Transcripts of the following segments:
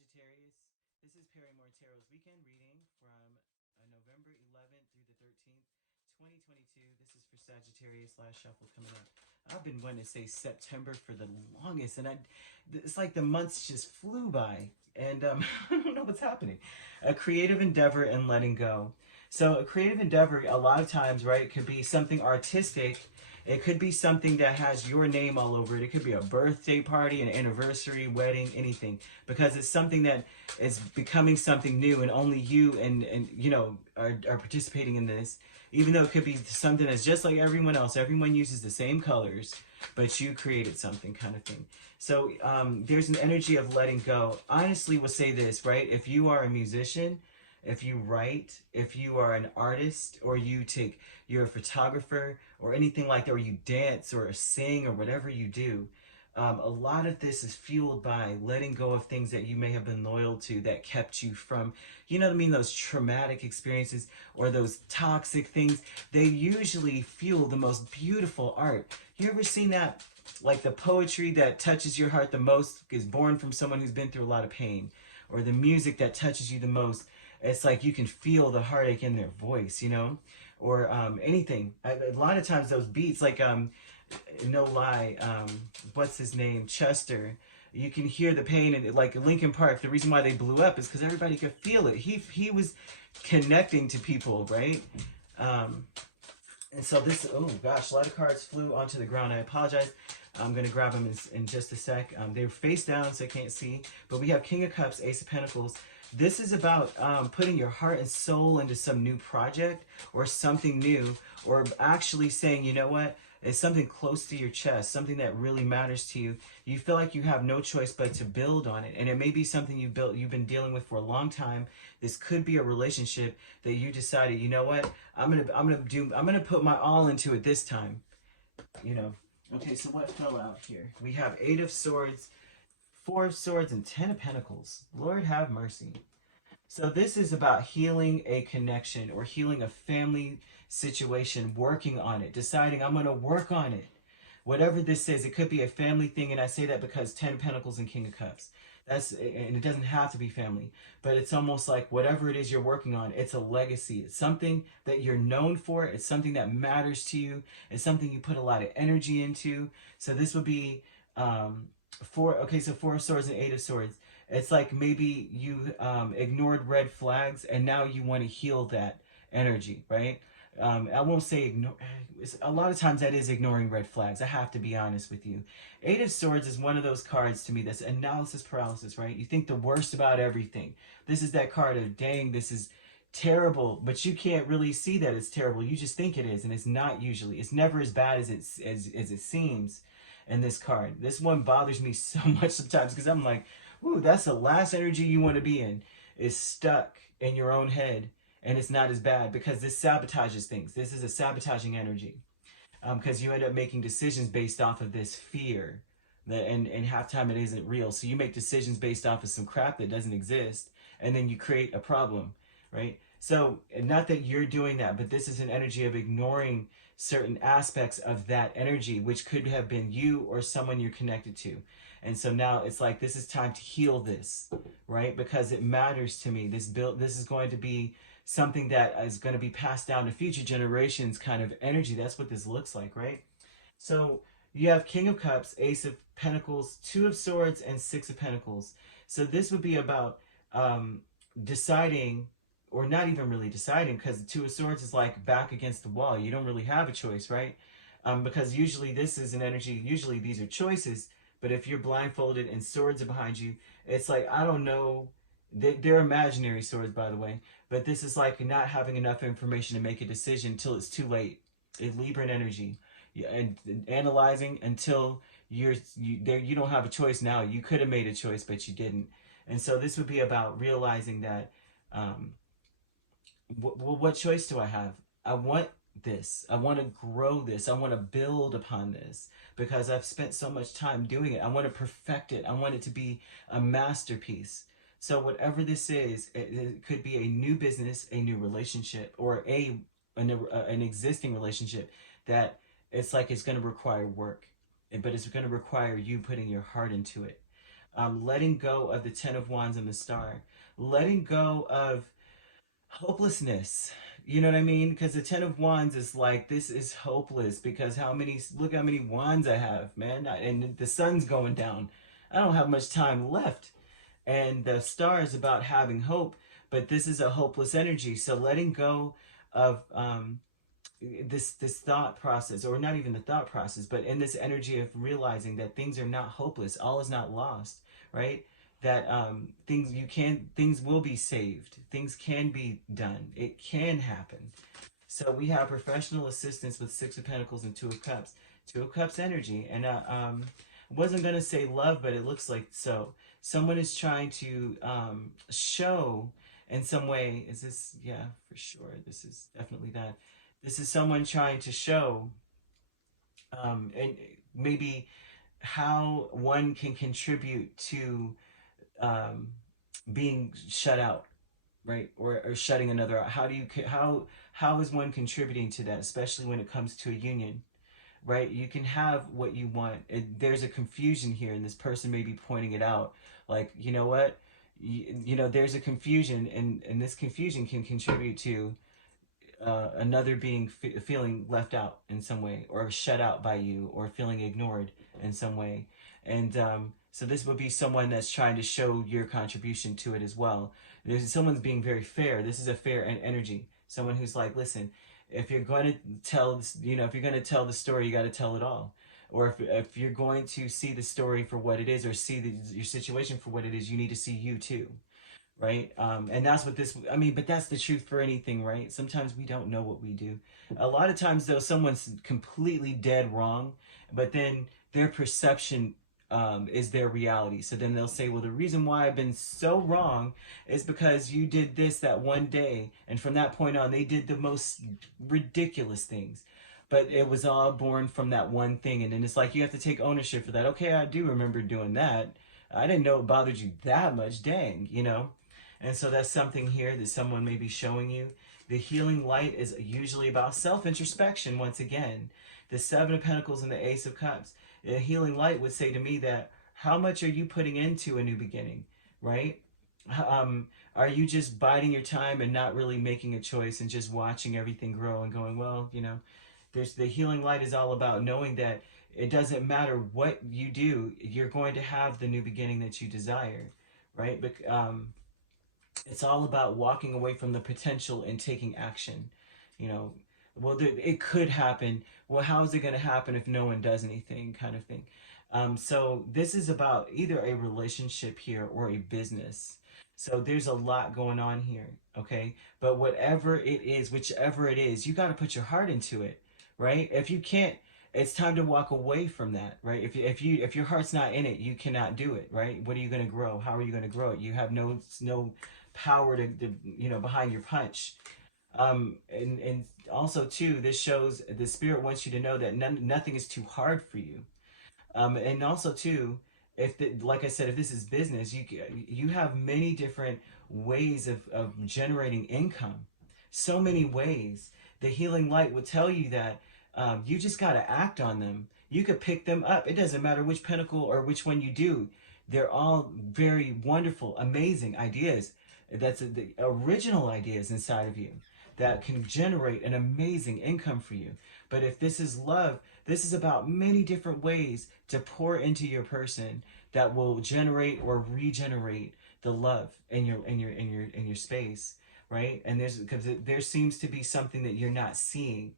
Sagittarius. This is Perrymore Tarot's weekend reading from November 11th through the 13th, 2022. This is for Sagittarius. Last shuffle coming up. I've been wanting to say September for the longest, and it's like the months just flew by, and I don't know what's happening. A creative endeavor and letting go. So a creative endeavor, a lot of times, right, could be something artistic. It could be something that has your name all over it. It could be a birthday party, an anniversary, wedding, anything. Because it's something that is becoming something new, and only you and you know are participating in this. Even though it could be something that's just like everyone else. Everyone uses the same colors, but you created something, kind of thing. So there's an energy of letting go. Honestly, we'll say this, right? If you are a musician, if you write, if you are an artist, or you're a photographer or anything like that, or you dance or sing or whatever you do, a lot of this is fueled by letting go of things that you may have been loyal to that kept you from, you know what I mean, those traumatic experiences or those toxic things. They usually fuel the most beautiful art. You ever seen that? Like the poetry that touches your heart the most is born from someone who's been through a lot of pain, or the music that touches you the most. It's like you can feel the heartache in their voice, you know, or anything. A lot of times those beats, like no lie, what's his name, Chester. You can hear the pain, and like Linkin Park. The reason why they blew up is because everybody could feel it. He was connecting to people, right? And so this, oh gosh, a lot of cards flew onto the ground. I apologize. I'm going to grab them in just a sec. They're face down, so I can't see. But we have King of Cups, Ace of Pentacles. This is about putting your heart and soul into some new project or something new, or actually saying, you know what, it's something close to your chest, something that really matters to you. You feel like you have no choice but to build on it. And it may be something you've been dealing with for a long time. This could be a relationship that you decided, you know what, I'm gonna put my all into it this time. You know. Okay, so what fell out here? We have Eight of Swords, Four of Swords, and Ten of Pentacles. Lord have mercy. So this is about healing a connection or healing a family situation, working on it, deciding I'm going to work on it. Whatever this is, it could be a family thing, and I say that because Ten of Pentacles and King of Cups. And it doesn't have to be family, but it's almost like whatever it is you're working on, it's a legacy. It's something that you're known for. It's something that matters to you. It's something you put a lot of energy into. So this would be Four of Swords and Eight of Swords. It's like maybe you ignored red flags, and now you want to heal that energy, right? I won't say ignore. A lot of times that is ignoring red flags. I have to be honest with you. Eight of Swords is one of those cards to me that's analysis paralysis, right? You think the worst about everything. This is that card of, dang, this is terrible, but you can't really see that it's terrible. You just think it is, and it's not usually. It's never as bad as it seems in this card. This one bothers me so much sometimes because I'm like, ooh, that's the last energy you want to be in, is stuck in your own head, and it's not as bad because this sabotages things. This is a sabotaging energy because you end up making decisions based off of this fear, and half time it isn't real. So you make decisions based off of some crap that doesn't exist, and then you create a problem, right? So not that you're doing that, but this is an energy of ignoring certain aspects of that energy, which could have been you or someone you're connected to. And so now it's like, this is time to heal this, right? Because it matters to me. This is going to be something that is going to be passed down to future generations, kind of energy. That's what this looks like, right? So you have King of Cups, Ace of Pentacles, Two of Swords, and Six of Pentacles. So this would be about deciding, or not even really deciding, because the Two of Swords is like back against the wall. You don't really have a choice, right? Because usually this is an energy, usually these are choices, but if you're blindfolded and swords are behind you, it's like, I don't know, they're imaginary swords, by the way, but this is like not having enough information to make a decision until it's too late. It's Libran energy. And analyzing until you don't have a choice now. You could have made a choice, but you didn't. And so this would be about realizing that, what choice do I have? I want this. I want to grow this. I want to build upon this because I've spent so much time doing it. I want to perfect it. I want it to be a masterpiece. So whatever this is, it could be a new business, a new relationship, or an existing relationship that it's like it's going to require work, but it's going to require you putting your heart into it. letting go of the Ten of Wands and the Star, letting go of hopelessness. You know what I mean? Because the Ten of Wands is like, this is hopeless because look how many wands I have, man. And the sun's going down. I don't have much time left. And the Star is about having hope, but this is a hopeless energy. So letting go of this thought process, or not even the thought process, but in this energy of realizing that things are not hopeless, all is not lost, right? That things will be saved, things can be done, it can happen. So we have professional assistance with Six of Pentacles and Two of Cups. Two of Cups energy, and I wasn't gonna say love, but it looks like so. Someone is trying to show in some way. Is this? Yeah, for sure. This is definitely that. This is someone trying to show, and maybe how one can contribute to being shut out, right? Or shutting another out. How is one contributing to that, especially when it comes to a union, right? You can have what you want. There's a confusion here, and this person may be pointing it out. Like, you know what? You know, there's a confusion, and this confusion can contribute to another being feeling left out in some way, or shut out by you, or feeling ignored in some way. And so this would be someone that's trying to show your contribution to it as well. Someone's being very fair. This is a fair energy. Someone who's like, listen, if you're going to tell, if you're going to tell the story, you got to tell it all. Or if you're going to see the story for what it is, or see your situation for what it is, you need to see you too. Right? And that's what this, but that's the truth for anything, right? Sometimes we don't know what we do. A lot of times, though, someone's completely dead wrong, but then their perception is their reality. So then they'll say, well, the reason why I've been so wrong is because you did this that one day. And from that point on, they did the most ridiculous things. But it was all born from that one thing. And then it's like, you have to take ownership for that. Okay, I do remember doing that. I didn't know it bothered you that much. Dang, And so that's something here that someone may be showing you. The healing light is usually about self-introspection once again. The Seven of Pentacles and the Ace of Cups. The healing light would say to me that, how much are you putting into a new beginning, right? Are you just biding your time and not really making a choice and just watching everything grow and going, well, there's the healing light is all about knowing that it doesn't matter what you do, you're going to have the new beginning that you desire, right? But it's all about walking away from the potential and taking action. Well, it could happen. Well, how is it going to happen if no one does anything, kind of thing. So this is about either a relationship here or a business. So there's a lot going on here, okay? But whatever it is, whichever it is, you got to put your heart into it, right? If you can't, it's time to walk away from that, right? If your heart's not in it, you cannot do it, right? What are you going to grow? How are you going to grow it? You have no power to behind your punch. And also too, this shows the spirit wants you to know that nothing is too hard for you. And also too, like I said, if this is business, you have many different ways of generating income. So many ways. The healing light will tell you that you just got to act on them. You could pick them up. It doesn't matter which pentacle or which one you do. They're all very wonderful, amazing ideas. That's the original ideas inside of you that can generate an amazing income for you. But if this is love, this is about many different ways to pour into your person that will generate or regenerate the love in your space, right? And because there seems to be something that you're not seeing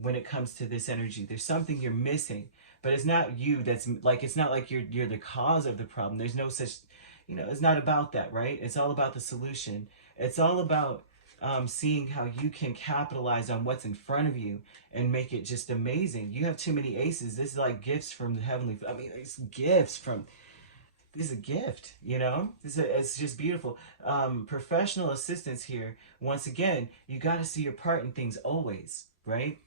when it comes to this energy. There's something you're missing, but it's not you. It's not like you're the cause of the problem. There's no such, it's not about that, right? It's all about the solution. It's all about seeing how you can capitalize on what's in front of you and make it just amazing. You have too many aces. This is like gifts from the heavenly. It's gifts from. This is a gift, it's just beautiful. Professional assistance here. Once again, you got to see your part in things always, right?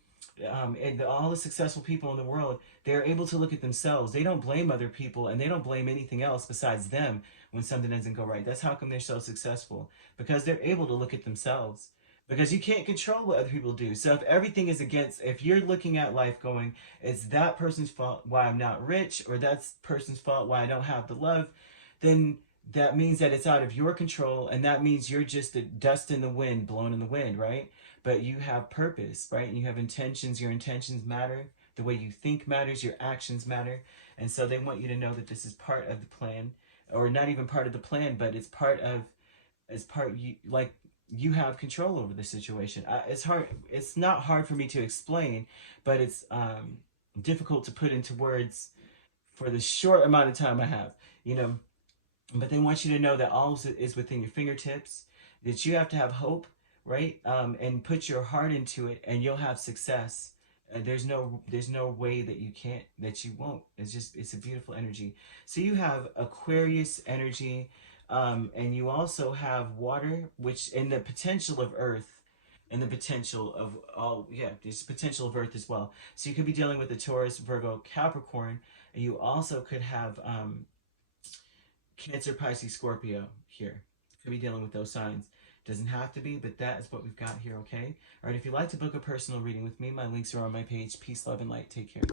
And all the successful people in the world, they're able to look at themselves. They don't blame other people, and they don't blame anything else besides them when something doesn't go right. That's how come they're so successful, because they're able to look at themselves. because you can't control what other people do. So if everything is against, if you're looking at life going, it's that person's fault why I'm not rich, or that person's fault why I don't have the love, then that means that it's out of your control, and that means you're just the dust in the wind, blown in the wind, right? But you have purpose, right? And you have intentions. Your intentions matter. The way you think matters. Your actions matter. And so they want you to know that this is part of the plan, or not even part of the plan, but it's part of, as part, you like, you have control over the situation. It's hard. It's not hard for me to explain, but it's difficult to put into words for the short amount of time I have. You know, but they want you to know that all is within your fingertips. That you have to have hope, right? And put your heart into it, and you'll have success. There's no way that you can't, that you won't. It's a beautiful energy. So you have Aquarius energy, and you also have water, which in the potential of Earth, and the potential of all, yeah, there's potential of Earth as well. So you could be dealing with the Taurus, Virgo, Capricorn, and you also could have Cancer, Pisces, Scorpio here. Could be dealing with those signs. Doesn't have to be, but that is what we've got here, okay? All right, if you'd like to book a personal reading with me, my links are on my page. Peace, love, and light. Take care.